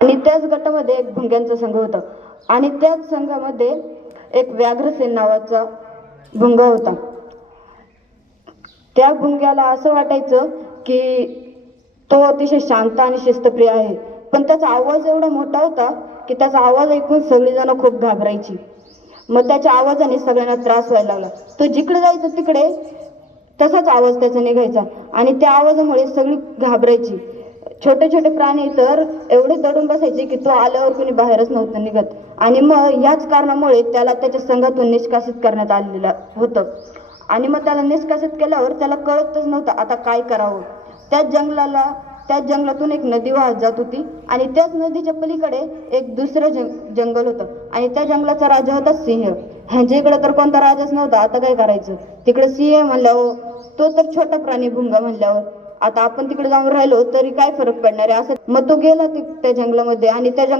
आणि त्याच गटामध्ये एक भुंग्यांचा संघ होता आणि त्याच संघामध्ये एक व्याघ्रसेन नावाचा भुंगा होता. त्या भुंग्याला असं वाटायचं की तो अतिशय शांत आणि शिस्तप्रिय आहे, पण त्याचा आवाज एवढा मोठा होता की त्याचा आवाज ऐकून सगळीजण खूप घाबरायची. मग त्याच्या आवाजाने सगळ्यांना त्रास व्हायला लागला. तो जिकडे जायचा तिकडे तसाच आवाज त्याचा निघायचा आणि त्या आवाजामुळे सगळी घाबरायची. छोटे छोटे प्राणी तर एवढे दडून बसायचे की तो आल्यावर कोणी बाहेरच नव्हतं निघत. आणि मग याच कारणामुळे त्याला त्याच्या संघातून निष्कासित करण्यात आलेलं होतं. आणि मग त्याला निष्कासित केल्यावर त्याला कळतच नव्हतं आता काय करावं. त्याच जंगलातून एक नदी वाहत जात होती आणि त्याच नदीच्या पलीकडे एक दुसरं जंगल होतं आणि त्या जंगलाचा राजा होता सिंह. ह्यांच्या इकडे तर कोणता राजाच नव्हता. आता काय करायचं. तिकडे सिंह म्हणल्यावर तो तर छोटा प्राणी भुंगा म्हणल्यावर आता आपण तिकडे जाऊन राहिलो तरी काय फरक पडणार आहे. असं मग तो गेला त्या जंगलामध्ये आणि त्या जंगलात